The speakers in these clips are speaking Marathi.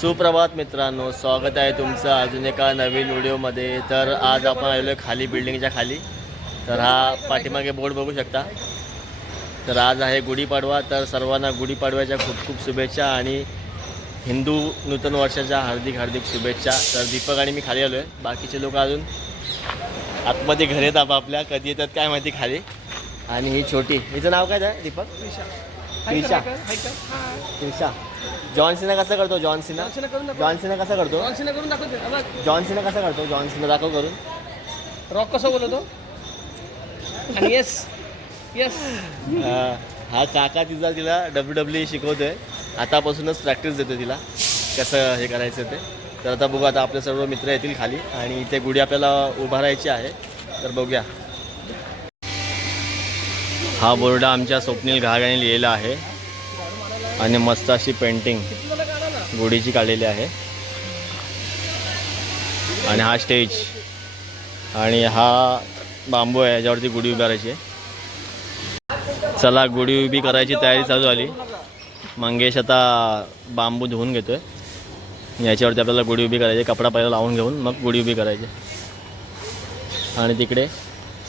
सुप्रभात मित्रांनो स्वागत आहे तुमचं अजून एका नवीन व्हिडिओमध्ये. तर आज आपण आलेलो आहे खाली बिल्डिंगच्या खाली. तर हा पाठीमागे बोर्ड बघू शकता. तर आज आहे गुढीपाडवा. तर सर्वांना गुढीपाडव्याच्या खूप खूप शुभेच्छा आणि हिंदू नूतन वर्षाच्या हार्दिक हार्दिक शुभेच्छा. तर दीपक आणि मी खाली आलो आहे बाकीचे लोक अजून आतमध्ये घर येत आपापल्या. कधी येतात काय माहिती खाली. आणि ही छोटी. हिचं नाव काय आहे दीपक? त्रिशा. त्रिशा. जॉन सिना कसा करतो जॉन सिना जॉन सिना कसा करतो? करून दाखवते जॉन सिना कसा करतो? जॉन सिना दाखव करून. रॉक कसं बोलतो? आणि येस येस हा काका तिचा तिला डब्ल्यू डब्ल्यू शिकवतोय. आतापासूनच प्रॅक्टिस देतो तिला. कसं हे करायचं ते. तर आता बघू आता आपले सर्व मित्र येतील खाली. आणि इथे गुढी आपल्याला उभारायची आहे. तर बघूया. हा बोर्ड आमच्या स्वप्नील घागाने लिहिलेला आहे. आणि मस्त अशी पेंटिंग गुढीची काढलेली आहे. आणि हा स्टेज आणि हा बांबू आहे याच्यावरती गुढी उभारायची आहे. चला गुढी उभी करायची तयारी चालू झाली. मंगेश आता बांबू धुवून घेतो आहे याच्यावरती आपल्याला गुढी उभी करायची कपडा पहिला लावून घेऊन मग गुढी उभी करायची. आणि तिकडे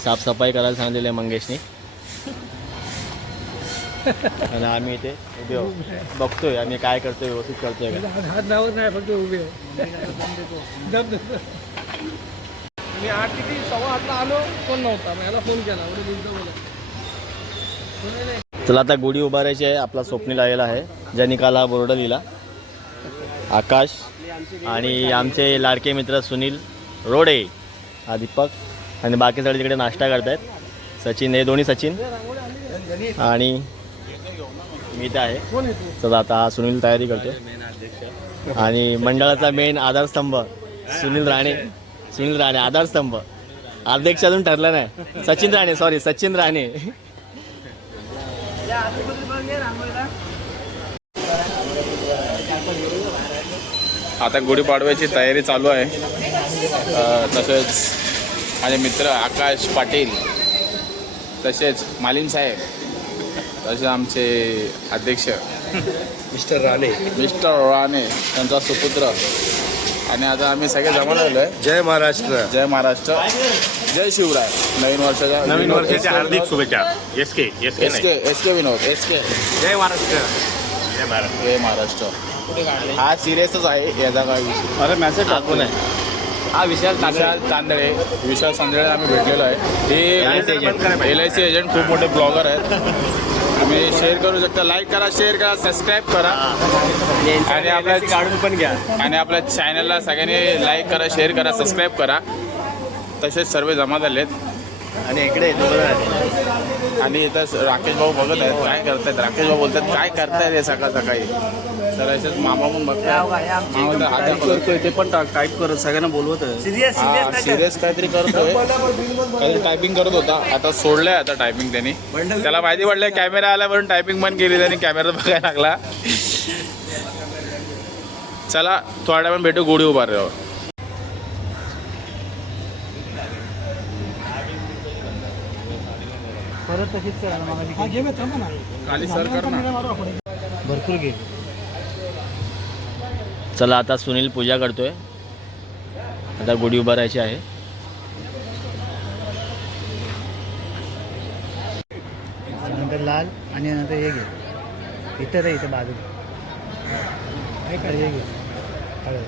साफसफाई करायला सांगितलेली आहे मंगेशनी. आणि आम्ही इथे उभे आहोत. बघतोय आम्ही काय करतोय व्यवस्थित करतोय का? हात नावत नाही फक्त उभे दब मी आठ किती? सव्वा आठला आलो कोण नव्हता. मग याला फोन केला. एवढं कोणी नाही. चला आता गुढी उभारायची आहे. आपला स्वप्नील आलेला आहे. ज्यांनी काल हा बोर्ड लिहिला. आकाश आणि आमचे लाडके मित्र सुनील रोडे हा दीपक. आणि बाकी सगळे तिकडे नाश्ता करतायत. सचिन हे दोन्ही सचिन. आणि मी तर आहे. कोण चला आता सुनील तयारी करतो आणि मंडळाचा मेन आधारस्तंभ सुनील राणे. सुनील राणे आधारस्तंभ. अध्यक्ष अजून ठरला नाही. सचिन राणे सॉरी सचिन राणे. आता गुढीपाडव्याची तयारी चालू आहे. तसेच माझे मित्र आकाश पाटील तसेच मालिन साहेब तसे आमचे अध्यक्ष. मिस्टर राणे. मिस्टर राणे त्यांचा सुपुत्र. आणि आता आम्ही सगळे जमा झालो आहे जय महाराष्ट्र. जय महाराष्ट्र. जय शिवराय. नवीन वर्षाच्या नवीन वर्षाच्या हार्दिक शुभेच्छा. S K S K S K S K Vinod S K जय महाराष्ट्र. जय महाराष्ट्र. जय महाराष्ट्र. हा सिरियसच आहे याचा काय विषय? अरे मेसेज टाकून आहे. हा विशाल विशाल तांदळे विशाल तांदळे आम्ही भेटलेलो आहे. हे एल आय सी एजंट खूप मोठे ब्लॉगर आहेत. तुम्ही शेअर करू शकता. लाईक करा शेअर करा सबस्क्राईब करा. आणि आपल्या काढून पण घ्या. आणि आपल्या चॅनलला सगळ्यांनी लाईक करा शेअर करा सबस्क्राईब करा. तसेच सर्व जमा झालेत. आणि इकडे. आणि इथं राकेश भाऊ बघत आहेत काय करतायत? राकेश भाऊ बोलतात काय करतायत हे सकाळ सकाळी? तर असेच मामा पण दाखवतात. ते पण टाईप करत सगळ्यांना बोलवत हा सिरियस काहीतरी करतोय. काहीतरी टायपिंग करत होता. आता सोडलंय आता टायपिंग त्यांनी. त्याला माहिती पडलं कॅमेरा आला म्हणून टायपिंग बंद केली त्यांनी कॅमेरा बघायला लागला. चला थोड्या वेळ भेटू गोडी उभारल्यावर. परत तशीच करा घे मी थांबा ना खाली सर कर ना भरपूर घे. चला आता सुनील पूजा करतोय. आता गुढी उभारायची आहे. नंतर लाल आणि नंतर हे घे. इथं रे इथं बाजू हे घे. हळद.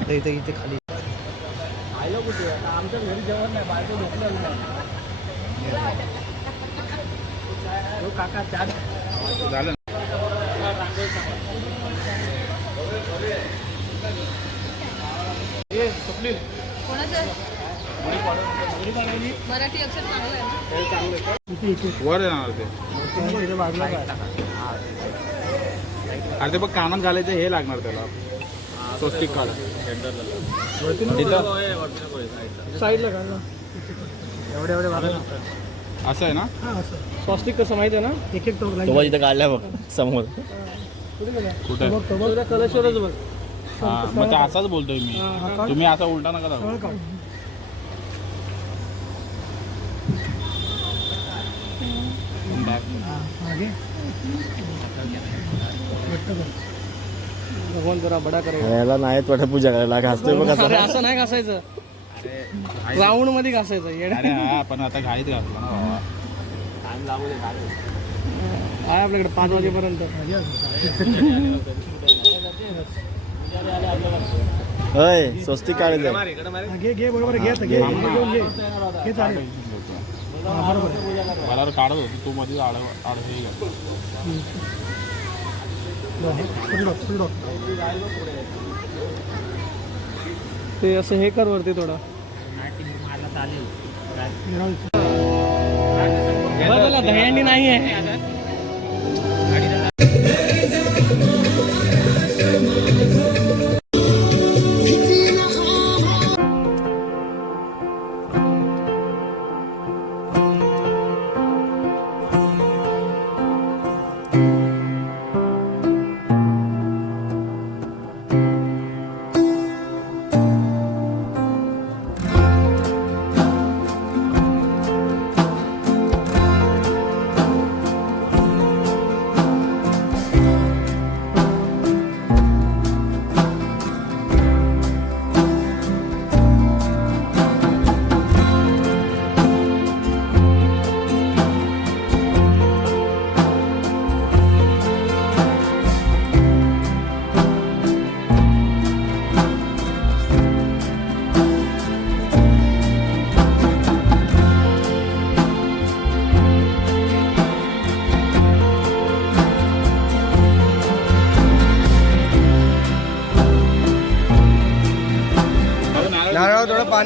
आता इथं इथे खाली. आलो कुठे? आता आमच्या घरी जेवण नाही बायको झोपलं नाही. काका झालं मराठी अक्षर चांगलं आहे ना वर येणार ते अरे ते बघ कानात घालायचं हे लागणार त्याला. स्वस्तिक काढ. साईडला घाल ना. एवढे एवढे असं आहे ना? हा असं. स्वस्तिक कसं माहिती आहे ना? एक एक टोक तो बघ इथं काढलाय बघ समोर. कुठे गेला? कुठे? बघ कलशवरच हा मग ते असाच बोलतोय मी. हा, हा काढ. तुम्ही असा उलटा नका दाखवू. सरळ काढ. हा, मागे. घट्ट कर. भगवान जरा बडा करेल याला नाही वाटत पूजा करायला घासतोय बघ अरे कसं. असं नाही घासायचं राऊंडमध्ये घासायचं. अरे हा पण आता घाईत घातला ना बाबा. आहे आपल्याकडे पाच वाजेपर्यंत. होय स्वस्तिक काढायचं घे घे बरोबर घे आता, घे. घेऊन घे. घे चालेल. मला तर काढत होती तू मध्ये आड आड हे घाल. ते असं हे कर वरती थोडं. बघा दह्यांडी नाही आहे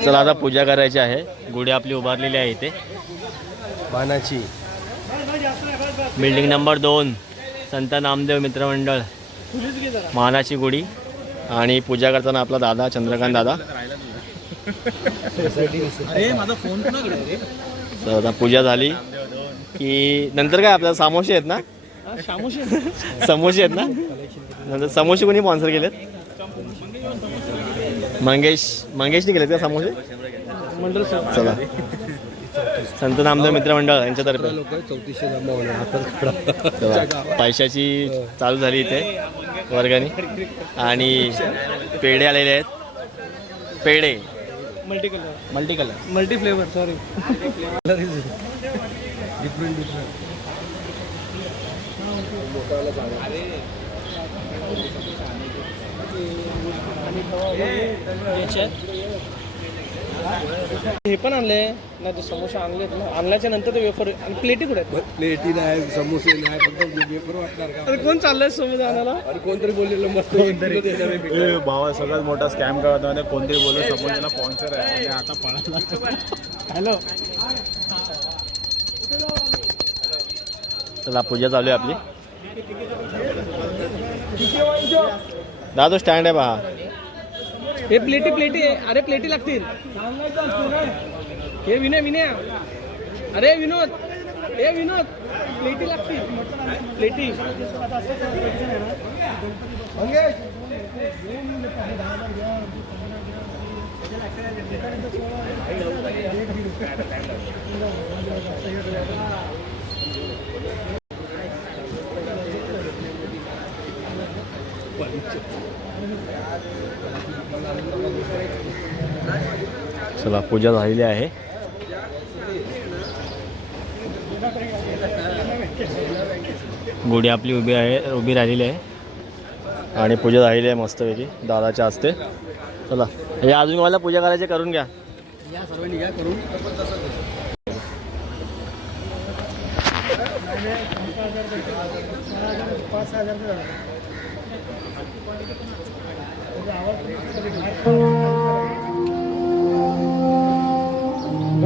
चला आता पूजा करायची आहे. गुढी आपली उभारलेली आहे इथे. पानाची बिल्डिंग नंबर दोन. संत नामदेव मित्रमंडळ. मानाची गुढी. आणि पूजा करताना आपला दादा चंद्रकांत दादा. तर आता पूजा झाली. की नंतर काय आपल्याला समोसे आहेत ना? समोसे आहेत. ना? नंतर समोसे कोणी स्पॉन्सर केलेत? मंगेश मंगेशने केलेत का समोसे? चला. संत नामदेव मित्रमंडळ यांच्यातर्फे. चौतीसशे चला, पैशाची चालू झाली इथे वर्गाने आणि पेढे आलेले आहेत. पेढे. Multi colour multi colour multi flavour sorry different different हे पण आणले. नाही ते समोसे आणले ना. आणल्याच्या नंतर ते वेफर आणि प्लेटी कुठे आहेत? प्लेटी नाही समोसे नाही फक्त पेपर वाटणार का? अरे कोण चाललंय समोसे आणायला? आणि कोणतरी बोललेलं मस्त भावा सगळ्यात मोठा स्कॅम करत होता कोणतरी बोललो समोर त्याला स्पॉन्सर आहे. आणि आता पळाला. हॅलो चला पूजा चालू आहे आपली. दादा स्टँड आहे पहा हे प्लेटी प्लेटी. अरे प्लेटी लागतील. हे विनय विनय. अरे विनोद. हे विनोद. प्लेटी लागतील. प्लेटी. चला पूजा झालेली आहे. गुढी आपली उभी आहे उभी राहिलेली आहे. आणि पूजा झालेली आहे मस्तपैकी दादाच्या हस्ते. चला हे अजून मला पूजा करायची करून घ्या. या सर्वांनी घ्या करून.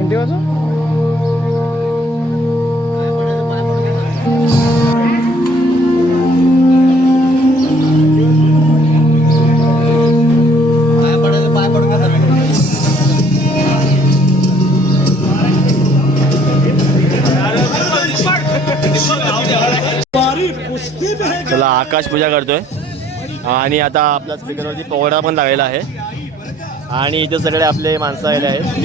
घंटे चला आकाश पूजा करतोय. आणि आता आपला स्पीकरवरती पोवडा पण लागलेला आहे. आणि इथे सगळे आपले माणसं आलेले आहेत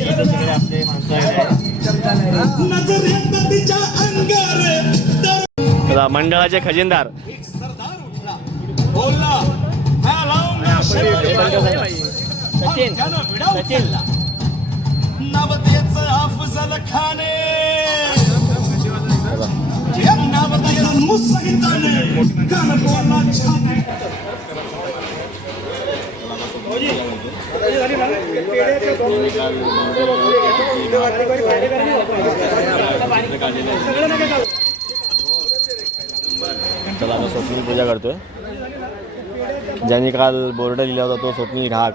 इथे सगळे आपले माणसं आलेले आहेत मंडळाचे खजिनदार. सचिन सचिन. चला आता स्वप्नील पूजा करतोय. ज्यांनी काल बोर्ड लिहिला होता तो स्वप्नील घाट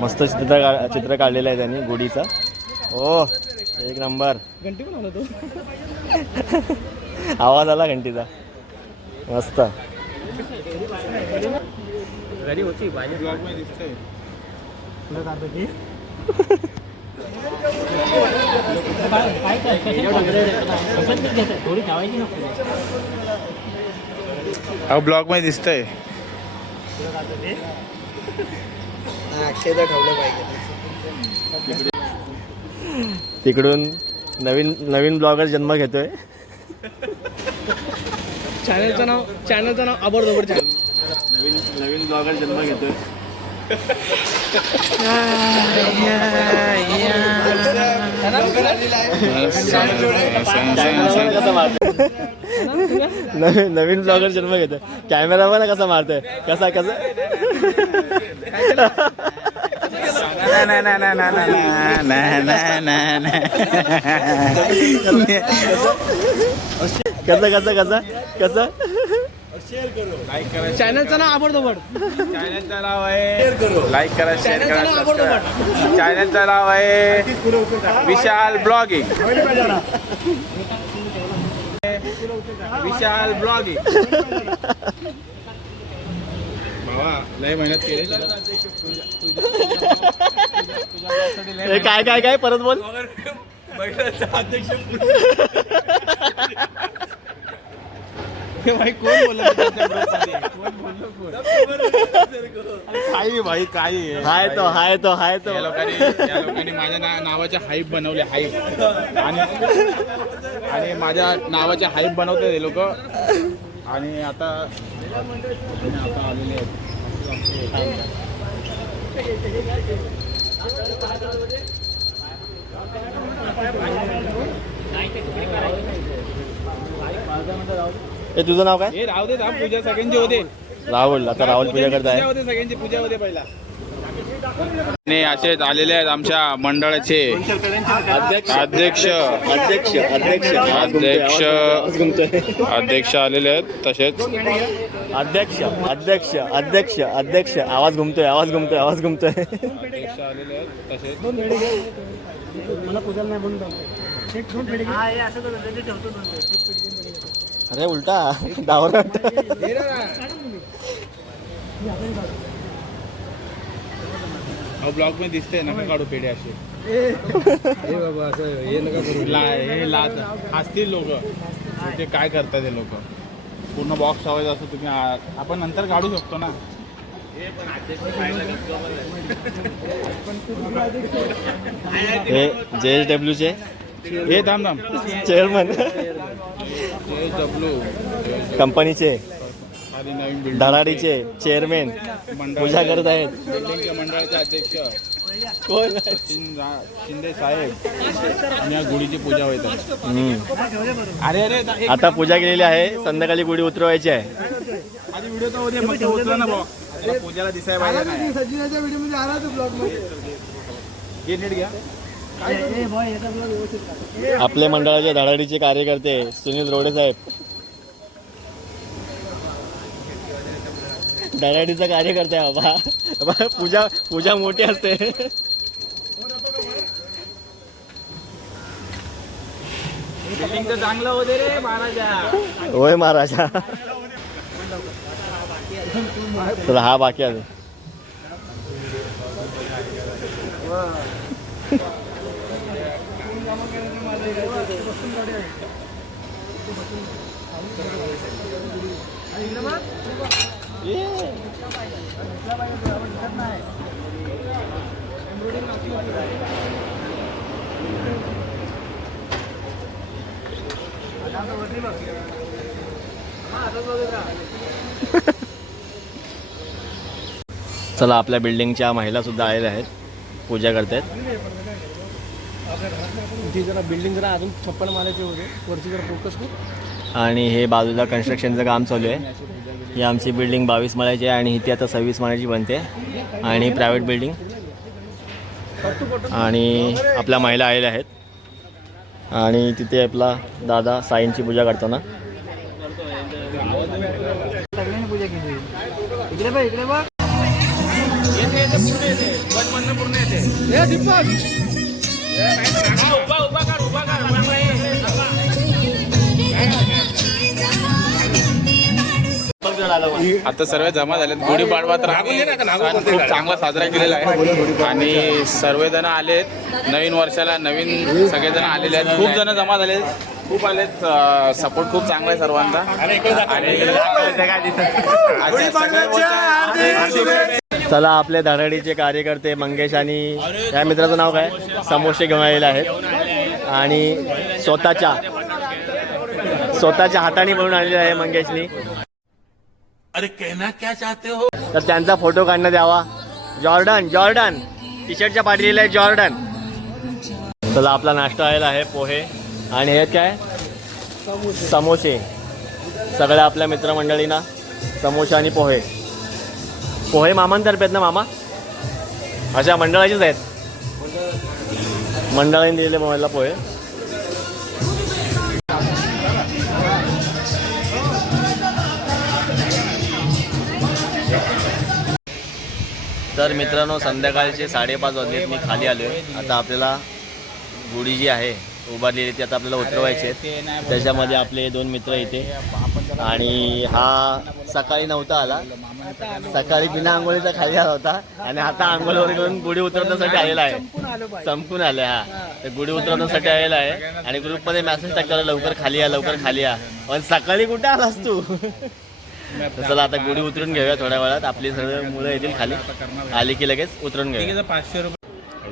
मस्त चित्र का चित्र काढलेलं आहे त्यांनी गुढीचा. ओ एक नंबर. घंटी पण तो. आवाज आला घंटीचा. मस्त. घरी होती भाजी अहो ब्लॉगमध्ये दिसतंय अक्षयदा ठेवलं पाहिजे तिकडून नवीन नवीन ब्लॉगर जन्म घेतोय. चॅनलचं नाव चॅनलचं नाव आबडधोबड चॅनल ब्लॉगर जन्म घेतोय. नवीन नवीन ब्लॉगर जन्म घेतोय. कॅमेरा पण कसा मारतोय? कसा कसा? कसं कसं कसं? कसं? चॅनलचं नाव आबडधोबड चॅनलचं नाव आहे. लाईक करा. शेअर करा चॅनलचं नाव आवडतं सबस्क्राईब चॅनलचं नाव आहे विशाल ब्लॉगिंग विशाल ब्लॉगिंग बाबा लय मेहनत केली. काय काय काय? परत बोल. भाई कोण बोलत काही भाई काही हाय तो हाय तो हाय तो. या लोकांनी या लोकांनी माझ्या ना नावाच्या हाईप बनवले हाईप आणि आणि माझ्या नावाच्या हाईप बनवते ते लोक. आणि आता आणि आता आलेले आहेत. हे तुझं नाव काय? हे राहू दे राम पूजा सगळ्यांची होते. राहुल आता राहुल पूजा करत पूजा आहे होते सगळ्यांची पूजा होते पहिला. आणि असेच आलेले आहेत आमच्या मंडळाचे. अध्यक्ष. अध्यक्ष. अध्यक्ष अध्यक्ष. अध्यक्ष. घुमतोय अध्यक्ष आलेले आहेत तसेच. अध्यक्ष अध्यक्ष अध्यक्ष अध्यक्ष. आवाज घुमतोय आवाज घुमतोय आवाज घुमतोय अध्यक्ष आलेले आहेत तसेच. अरे उलटा? डावर ब्लॉगमध्ये दिसते नका काढू पेढे असे. हे बाबा असं हे नका करू. ला हे लाज असतील लोक. ते काय करतात ते लोक? पूर्ण बॉक्स ठेवायचा असं तुम्ही आपण नंतर काढू शकतो ना. हे जे एस डब्ल्यूचे हे थांब थांब. चेअरमन कंपनीचे. धडाडीचे चेअरमॅन पूजा करत आहेत. बिल्डिंगच्या मंडळाचे अध्यक्ष कोण? शिंदे साहेब या गुढीची पूजा होत. अरे अरे आता पूजा केलेली आहे. संध्याकाळी गुढी उतरवायची आहे. आधी व्हिडिओ तर होते मग ते उचला ना भाऊ पूजाला दिसाय पाहिजे नाही. सचिनाच्या व्हिडिओमध्ये आला तो ब्लॉगमध्ये हे नीट घ्या आपले मंडळाचे धडाडीचे कार्यकर्ते सुनील रोडे साहेब. धडाडीचा कार्यकर्ता आहे बाबा. पूजा पूजा मोठी असते. चांगलं होते रे महाराजा. होय महाराजा. तर हा बाकी आहे चला आपल्या बिल्डिंगच्या महिला सुद्धा आलेल्या आहेत. पूजा करतायत. ती जरा बिल्डिंग जरा अजून छप्पन मारायचे होते वरती जरा फोकस कर. आणि हे बाजूला कन्स्ट्रक्शनचं काम चालू आहे. ही आमची बिल्डिंग बावीस माळ्याची आहे आणि इथे आता सव्वीस माळ्याची बनते. आणि प्रायव्हेट बिल्डिंग आणि आपल्या महिला आलेल्या आहेत. आणि तिथे आपला दादा साईंची पूजा करताना. सगळ्यांनी पूजा केली. इकडे बघ इकडे बघ. हे आता सर्व जमा झालेत. गुढीपाडवा तर सण खूप चांगला साजरा केलेला आहे. आणि सर्वजण आलेत. नवीन वर्षाला नवीन सगळेजण आलेले आहेत. खूप जण जमा झाले खूप आलेत. सपोर्ट खूप चांगला आहे सर्वांचा. आणि चला आपले धराडीचे कार्यकर्ते मंगेश आणि या मित्राचं नाव काय? समोसे घेऊन आलेले आहेत. आणि स्वतःच्या स्वतःच्या हाताने बनवून आलेले आहे मंगेशनी. अरे कहना क्या चाहते हो? तर त्यांचा फोटो काढण्यात यावा जॉर्डन जॉर्डन. टी शर्टच्या पाठी लिहिलं आहे जॉर्डन. चला आपला नाश्ता आलेला आहे पोहे. आणि हे काय? समोसे. सगळ्या आपल्या मित्रमंडळींना समोसे आणि पोहे. पोहे मामांतर्फे आहेत ना मामा. अशा मंडळाचीच आहेत. मंडळाने दिलेले मोबाईलला पोहे. तर मित्रांनो संध्याकाळचे साडेपाच वाजलेत. मी खाली आलो आहे आता आपल्याला गुढी जी आहे उभारलेली ती आता आपल्याला उतरवायची आहेत. त्याच्यामध्ये आपले दोन मित्र इथे. आणि हा सकाळी नव्हता आला. सकाळी बिना आंघोळीचा खाली आला होता. आणि आता आंघोळ वगैरे करून गुढी उतरवण्यासाठी आलेला आहे. संपून आले हा. तर गुढी उतरवण्यासाठी आलेला आहे. आणि ग्रुपमध्ये मेसेज टाकला लवकर खाली या लवकर खाली या. पण सकाळी कुठे आलास तू? चला आता गुढी उतरून घेऊया थोड्या वेळात. आपली सगळं मुलं येतील खाली. आली की लगेच उतरून घेऊया. पाचशे रुपये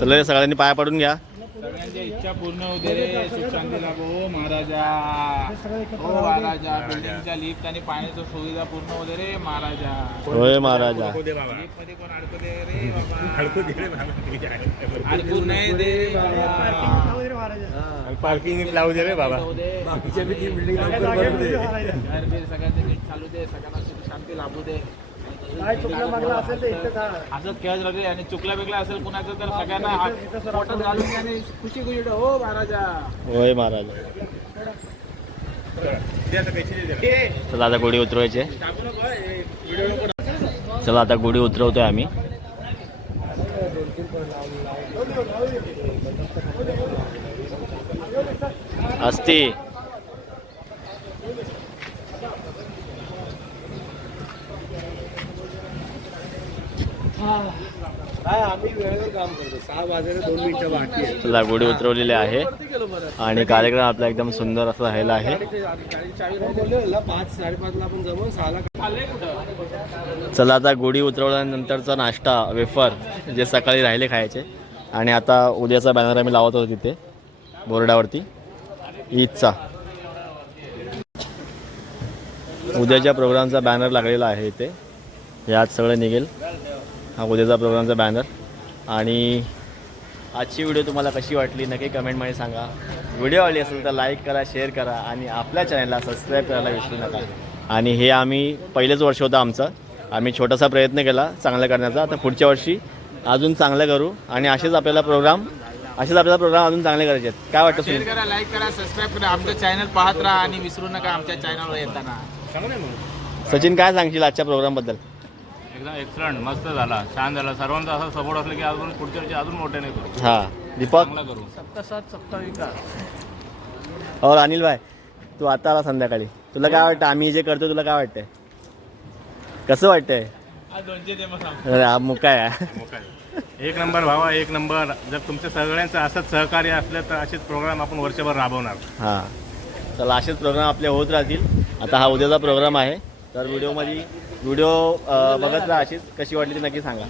तर लगेच सगळ्यांनी पाया पडून घ्या. सगळ्यांची इच्छा पूर्ण होते रे सुख शांती लाभो हो महाराजा. हो महाराजा बिल्डिंगच्या लिफ्ट आणि पाण्याची सुविधा पूर्ण होते रे महाराजा. होय महाराजा. लिफ्टमध्ये कोण अडकू दे रे बाबा. अडकू दे रे बाबा. अडकू नाही दे रे बाबा. पार्किंग लावू दे रे बाबा. घर बीर सगळ्यांचे नीट चालू दे सगळ्यांना सुख शांती लाभू दे. असंच खेळत राहिले आणि चुकला बिकला असेल कुणाचं तर सगळ्यांना हात पोटात घालून घ्या आणि खुशी खुशी हो महाराजा. होय महाराजा. चला आता गुढी उतरवायची. आहे. चला आता गुढी उतरवतोय आम्ही. असती काय आम्ही वेळेवर काम करतो सहा वाजायला दोन मिनिटं बाकी आहे चला गुढी उतरवलेली आहे. आणि कार्यक्रम आपला एकदम सुंदर असा राहिला आहे. चला आता गुढी उतरवल्यानंतरचा नाश्ता वेफर जे सकाळी राहिले खायचे. आणि आता उद्याचा बॅनर आम्ही लावत होतो तिथे बोर्डावरती. ईदचा. उद्याच्या प्रोग्रामचा बॅनर लागलेला आहे इथे. यात सगळं निघेल. हा उद्याचा प्रोग्रामचा बॅनर आणि आजची व्हिडिओ तुम्हाला कशी वाटली नक्की कमेंटमध्ये सांगा. व्हिडिओ आवडली असेल तर लाईक करा शेअर करा आणि आपल्या चॅनलला सबस्क्राईब करायला विसरू नका. आणि हे आम्ही पहिलेच वर्ष होतं आमचं. आम्ही छोटासा प्रयत्न केला चांगलं करण्याचा. तर पुढच्या वर्षी अजून चांगलं करू आणि असेच आपल्याला प्रोग्राम असेच आपल्याला प्रोग्राम अजून चांगले करायचे आहेत. काय वाटतं शेअर करा लाईक करा सबस्क्राईब करा. आमचं चॅनल पाहत राहा आणि विसरू नका आमच्या चॅनलवर येताना. सचिन काय सांगशील आजच्या प्रोग्रामबद्दल एकदम एक्सलंट मस्त झाला. छान झाला. सर्वांचा असा सपोर्ट असला की अजून पुढच्या वर्षी अजून मोठे नाही करू. हां. दीपक? चांगला करू. सबका साथ सबका विकास और अनिल भाई तू आता आला संध्याकाळी. तुला काय वाटतं? आम्ही जे करतो तुला काय वाटतंय? कसं वाटतंय? अरे हा मुका आहे. एक नंबर भावा एक नंबर. जर तुमच्या सगळ्यांचं असंच सहकार्य असलं तर असेच प्रोग्राम आपण वर्षभर राबवणार. हां. चला असेच प्रोग्राम आपले होत राहतील. आता हा उद्याचा प्रोग्राम आहे. तर व्हिडिओमध्ये व्हिडिओ बघत राहा अशीच. कशी वाटली ती नक्की सांगा.